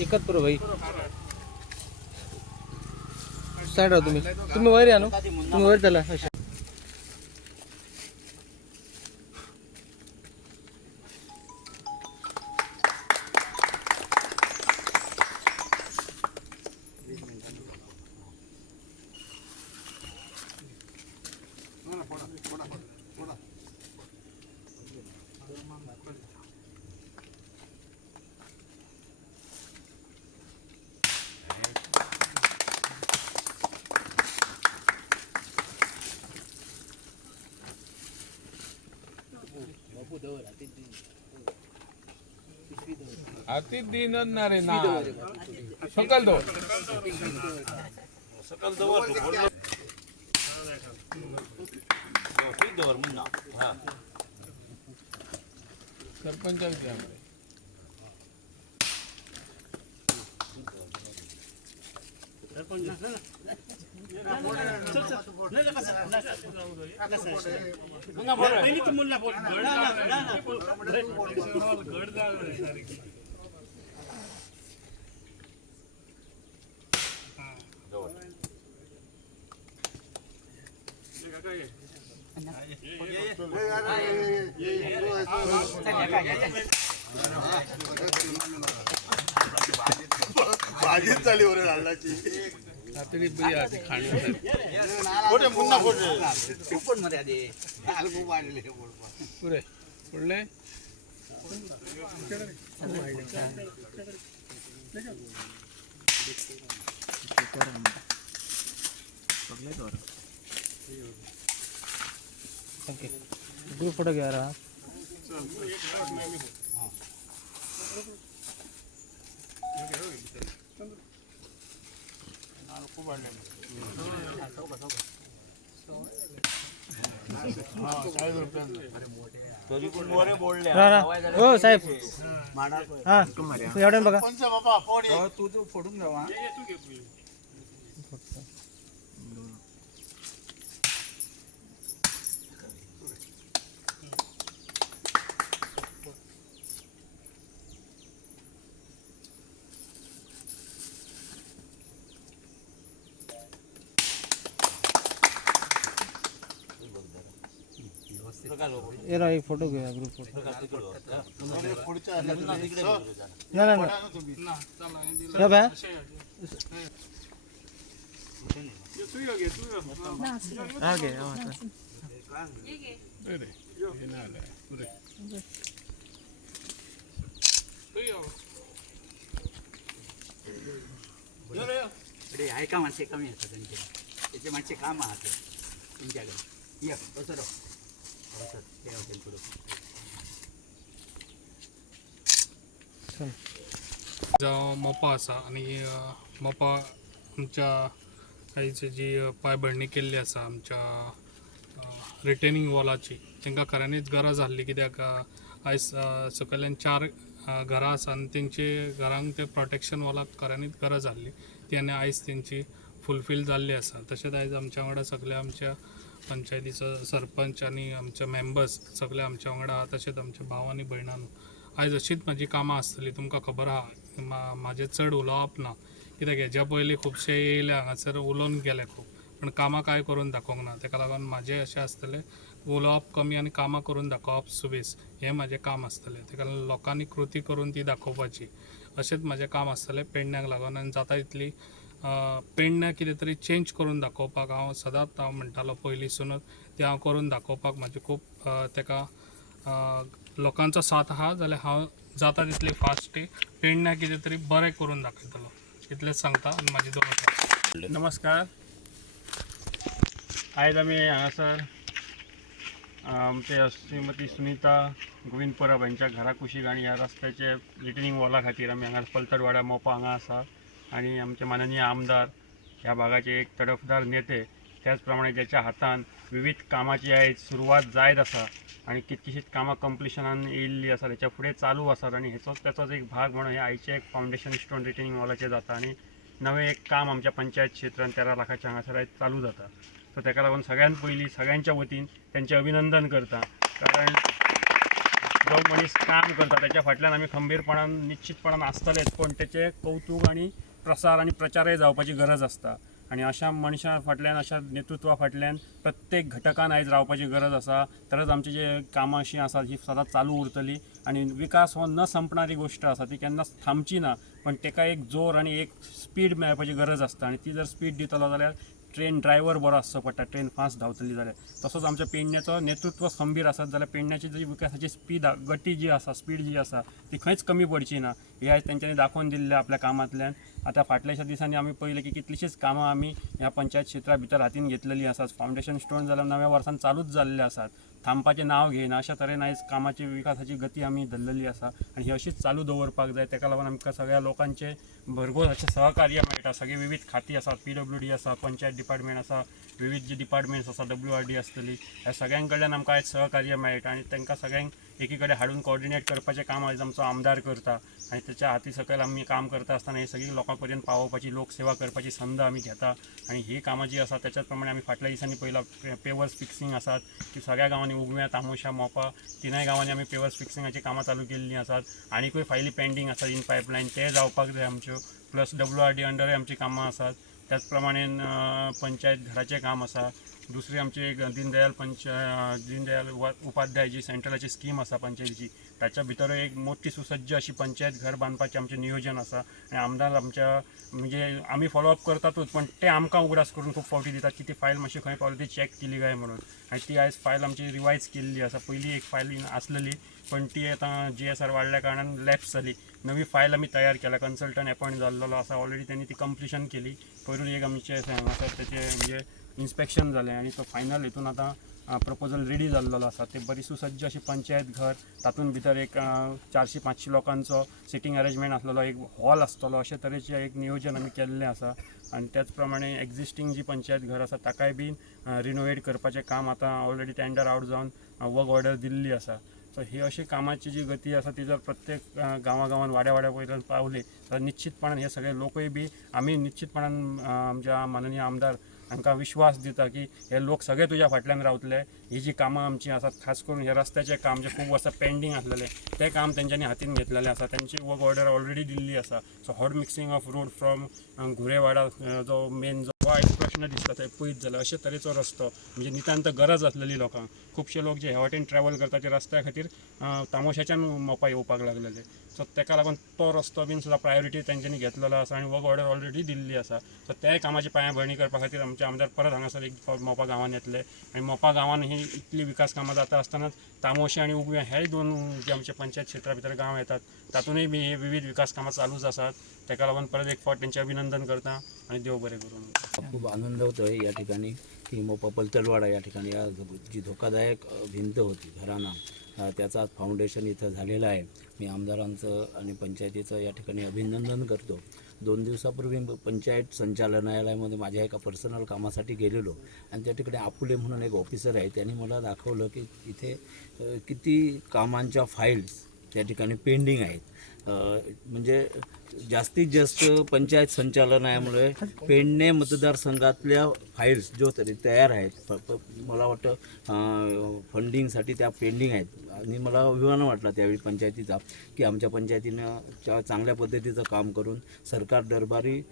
एकत्र भाई साइड राहा तुम्ही वर या ना तुम्ही वर चला अति दिन ना रे ना सकल दो सरपंच भाजी चाली वर घालण्याची रात्री बिर्याणी खाण्यासाठी फोटे पुन्हा फोटे ओपन मध्ये आधी खूप वाढले पुरे पुढले ओके ग्रुप फोटो घ्या रहा हो साहेब हा एवढ्या बघा पंच बाबा फोड तू फोडून जावा ये रहा एक फोटो घ्या ग्रुप फोटो पुढच्या ना ना ना या बा ओके अरे हे ना आलं पुरे आहे का माणसे कमी येतात त्यांचे त्याचे माणसे काम आहात तुमच्याकडे ये बसं राव ते हॉटेल पुढं मोपा असा आणि मोपा आमच्या आईची जी पायभरणी केल्ली आसा आमच्या रिटेनिंग वॉलाची तांकां खऱ्यांनीच गरज आसली कित्याक आयज सकयल्यान 4 घरां आसा आनी तेंचे घरांक ते प्रोटेक्शन वॉलाक खऱ्यांनीच गरज आसली ती आनी आयज तेंची फुलफील जाल्ली आसा तशेंच आयज आमच्या वांगडा सगळ्या आमच्या पंचायतीचो सरपंच आनी आमचे मेंबर्स सगळे आमच्या वांगडा आहा तशेंच आमचे भाव आनी भयणांनो आयज अशीच म्हाजी कामां आसतली तुमकां खबर आहा म्हाजें चड उलोवप ना कित्याक हेज्या पयलीं खुबशे येयले हांगासर उलोवन गेले खूब पण कामां कांय करून दाखोवंक ना तेका लागून म्हाजें अशें आसतलें उलोवप कमी आनी कामां करून दाखोवप सुबेज हें म्हाजें काम आसतलें तेका लागून लोकांनी कृती करून ती दाखोवपाची अशेंच म्हाजें काम आसतलें पेडण्याक लागून आनी जाता तितली पेडण्या कितें तरी चेंज करून दाखोवपाक हांव सदांच हांव म्हणटालो पयलींसूनच तें हांव करून दाखोवपाक म्हाजें खूब तेका लोकांचो साथ आहा जाल्यार हांव जाता तितली फास्ट पेडण्या कितें तरी बरें करून दाखयतलो इतलेंच सांगता आनी म्हाजी 2 मिनटां नमस्कार आयज आमी हांगासर आमचे श्रीमती सुनीता गोविंद परब यांच्या घरा कुशीक आणि ह्या रस्त्याचे रिटर्निंग वॉला खातीर आमी हांगा पलतडवाड्या मोपा हांगा आसा आणि आमचे माननीय आमदार ह्या भागाचे एक तडफदार नेते त्याचप्रमाणे ज्याच्या हातान विविध कामाची आहे सुरुवात जायत आसा आणि कितकीशीच कामां कंप्लिशनान येयल्ली आसा, त्याच्या फुडें चालू आसात आणि त्याचोच एक भाग म्हणून हे आयचे एक फावंडेशन स्टोन रिटेनिंग वॉलाचें जाता आणि नवें एक काम आमच्या पंचायत क्षेत्रांत 13 लाखाच्या हांगासर आयज चालू जाता. सो ताका लागून सगळ्यात पयलीं सगळ्यांच्या वतीन तेंचें अभिनंदन करता, कारण जो मनीस काम करता त्याच्या फाटल्यान आमी खंबीरपणान निश्चितपणान आसतलेच, पण तेचें कौतुक आणि प्रसार आणि प्रचारय जावपाची गरज आसता. आणि अशा मनशा फाटल्यान अशा नेतृत्वा फाटल्यान प्रत्येक घटकान आयज रावपाची गरज आसा, तरच आमची जे कामां अशीं आसात ही सदांच चालू उरतली. आणि विकास हो न संपणारी गोष्ट आसा, ती केन्नाच थांबची ना, पण ताका एक जोर आणि एक स्पीड मेळपाची गरज आसता. आणि ती जर स्पीड दितलो जाल्यार ट्रेन ड्रायव्हर बरो आसचो पडटा, ट्रेन फास्ट धांवतली जाल्यार. तसोच आमच्या पेडण्याचो नेतृत्व खंबीर आसत जाल्यार पेडण्याची जी विकासाची स्पीड गती जी आसा, स्पीड जी आसा ती खंयच कमी पडची ना. हे आयज तेंच्यांनी दाखोवन दिल्लें आपल्या कामांतल्यान. आतां फाटल्याच्या दिसांनी आमी पळयलें की कितलीशींच कामां आमी ह्या पंचायत क्षेत्रा भितर हातीन घेतलेलीं आसात. फावंडेशन स्टोन जाल्यार नव्या वर्सान चालूच जाल्ले आसात, थांबपाचें नांव घेयना. अशा तरेन आयज कामाची विकासाची गती आमी धरलेली आसा आणि ही अशीच चालू दवरपाक जाय. ताका लागून आमकां सगळ्या लोकांचे भरघोस अशें सहकार्य मेळटा. सगळी विविध खातीं आसात, PWD आसा, पंचायत डिपार्टमेंट आसा, विविध जे डिपार्टमेंट्स आसा, WRD आसतली, ह्या सगळ्यां कडल्यान आमकां आयज सहकार्य मेळटा आणि तांकां सगळ्यांक एकी कडेन हाडून कोऑर्डिनेट करपाचें काम आयज आमचो आमदार करता. आणि त्याच्या हाती सकयल आमी काम करता आसतना ही सगळी लोकां पर्यंत पावोवपाची, लोकसेवा करपाची संद आमी घेता. आणि ही कामां जी आसा त्याच्याच प्रमाणे आमी फाटल्या दिसांनी पळयलां पेवर्स फिक्सिंग आसात, की सगळ्या गांवांनी उगम्या, तामोशा, मोपा तिनाय गांवांनी आमी पेवर्स फिक्सिंगाची कामां चालू केल्लीं आसात. आनीकूय फायली पेंडींग आसात इन पायपलायन, ते जावपाक जाय आमच्यो. प्लस WRD अंडरय आमची कामां आसात. त्याच प्रमाणे पंचायत घराचें काम आसा. दुसरी आमची एक दीनदयाल उपाध्याय जी सेंट्रलाची स्कीम आसा पंचायतीची, ताच्या भितर एक मोठी सुसज्ज अशी पंचायत घर बांदपाचें आमचें नियोजन आसा. आनी आमदार आमच्या म्हणजे आमी फॉलोअप करतातूच, पण ते आमकां उगडास करून खूब फावटी दितात की ती फायल मातशी खंय पावली ती चॅक केली काय म्हणून. आनी ती आयज फायल आमची रिवायज केल्ली आसा. पयलीं एक फायल आसलेली, पण ती आतां GSR वाडल्या कारणान लॅप्स जाली. नवी फायल आमी तयार केल्या, कन्सल्टंट अपॉयंट जाल्लो आसा ऑलरेडी, त्यांनी ती कंप्लिशन केली. पयरूच एक आमचे हांगासर तेचें म्हणजे इन्स्पेक्शन जालें आणि तो फायनल हितून आतां प्रपोजल रेडी जाल्लो आसा. ते बरी सुसज्ज अशी पंचायत घर, तातूंत भितर एक 400-500 लोकांचो सिटींग अरेंजमेंट आसलेलो, एक हॉल आसतलो, अशे तरेचें एक नियोजन आमी केल्लें आसा. आणि त्याच प्रमाणे एक्झिस्टींग जी पंचायत घर आसा ताकाय बी रिनोवेट करपाचें काम आतां ऑलरेडी टेंडर आउट जावन वर्क ऑर्डर दिल्ली आसा. सो ही अशी कामाची जी गती आसा ती जर प्रत्येक गांवागांवांत वाड्या पर्यंत पावली जाल्यार निश्चितपणान हे सगळे लोकय बी आमी निश्चितपणान आमच्या माननीय आमदार हांकां विश्वास दिता की हे लोक सगळे तुज्या फाटल्यान रावतले. ही जी कामां आमची आसात, खास करून हे रस्त्याचें काम जे खूब वर्सां पेंडींग आसलेलें तें काम तेंच्यांनी हातीन घेतलेलें आसा. तेंची वर्क ऑर्डर ऑलरेडी दिल्ली आसा. So hot mixing of road from Ghurewada जो मेन जो एक प्रश्न दिसता थंय पयत जाल्यार अशे तरेचो रस्तो म्हणजे नितांत गरज आसलेली लोकांक. खुबशे लोक जे हे वाटेन ट्रॅव्हल करता ते रस्त्या खातीर तामोशाच्यान मोपा येवपाक लागलेले. सो ताका लागून तो रस्तो बीन सुद्दां प्रायोरिटी तेंच्यांनी घेतलेलो आसा आणि वर्क ऑर्डर ऑलरेडी दिल्ली आसा. सो त्याय कामाची पांयाभरणी करपा खातीर आमचे आमदार परत हांगासर एक फावट मोपा गांवांत येतले. आणि मोपा गांवांत ही इतली विकास कामां जाता आसतनाच तामोशे आणि उगव्या हेय दोन जे आमचे पंचायत क्षेत्रा भितर गांव येतात तातूंतय बी हे विविध विकास कामां चालूच आसात. ताका लागून परत एक फावट तेंचें अभिनंदन करता आणि देव बरें करून. खूप आनंद होतो आहे या ठिकाणी की मोपा पलतडवाडा या ठिकाणी जी धोकादायक भिंत होती घरांना त्याचा फाउंडेशन इथं झालेलं आहे. मी आमदारांचं आणि पंचायतीचं या ठिकाणी अभिनंदन करतो. 2 दिवसापूर्वी पंचायत संचालनालयामध्ये माझ्या एका पर्सनल कामासाठी गेलेलो आणि त्या ठिकाणी आपुले म्हणून एक ऑफिसर आहे, त्यांनी मला दाखवलं की इथे किती कामांच्या फाईल्स त्या ठिकाणी पेंडिंग आहेत. म्हणजे जास्तीत जास्त पंचायत संचालनालयामुळे पेडणे मतदारसंघातल्या फाईल्स जो तरी तयार आहेत मला वाटतं फंडिंगसाठी त्या पेंडिंग आहेत. आणि मला अभिमान वाटला त्यावेळी पंचायतीचा की आमच्या पंचायतीनं चांगल्या पद्धतीचं काम करून सरकार दरबारी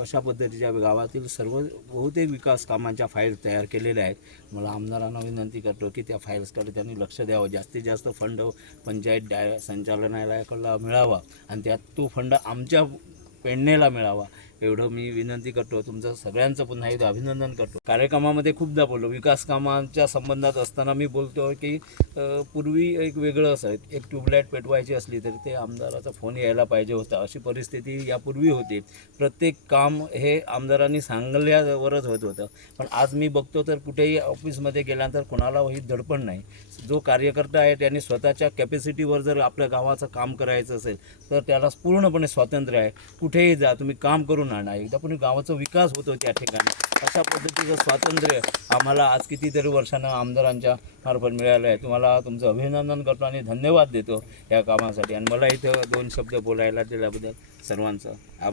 अशा पद्धतीच्या गावातील सर्व बहुतेक विकास कामांच्या फाईल्स तयार केलेल्या आहेत. मला आमदारांना विनंती करतो की त्या फाईल्सकडे त्यांनी लक्ष द्यावं, जास्तीत जास्त फंड पंचायत संचालनालयाकडला मिळावा आणि त्यात तो फंड आमच्या पेडणेला मिळावा एवढं मी विनंती करतो. तुमचं सगळ्यांचं पुन्हा एकदा अभिनंदन करतो. कार्यक्रमामध्ये खूपदा बोललो, विकास कामांच्या संबंधात असताना मी बोलतो की पूर्वी एक वेगळं असं एक ट्यूबलाईट पेटवायची असली तरी ते आमदाराचा फोन यायला पाहिजे होता, अशी परिस्थिती यापूर्वी होती. प्रत्येक काम हे आमदारांनी सांगल्यावरच होत होतं. पण आज मी बघतो तर कुठेही ऑफिसमध्ये गेल्यानंतर कोणालाही दडपण नाही. जो कार्यकर्ता आहे त्यांनी स्वतःच्या कॅपॅसिटीवर जर आपल्या गावाचं काम करायचं असेल तर त्याला पूर्णपणे स्वातंत्र्य आहे. कुठेही जा, तुम्ही काम करू घडवून आणा, एकदा पण गावाचा विकास होतो त्या ठिकाणी. अशा पद्धतीचं स्वातंत्र्य आम्हाला आज कितीतरी वर्षानं आमदारांच्या मार्फत मिळालं आहे. तुम्हाला तुमचं अभिनंदन करतो आणि धन्यवाद देतो या कामासाठी. आणि मला इथं 2 शब्द बोलायला दिल्याबद्दल सर्वांचं आभार.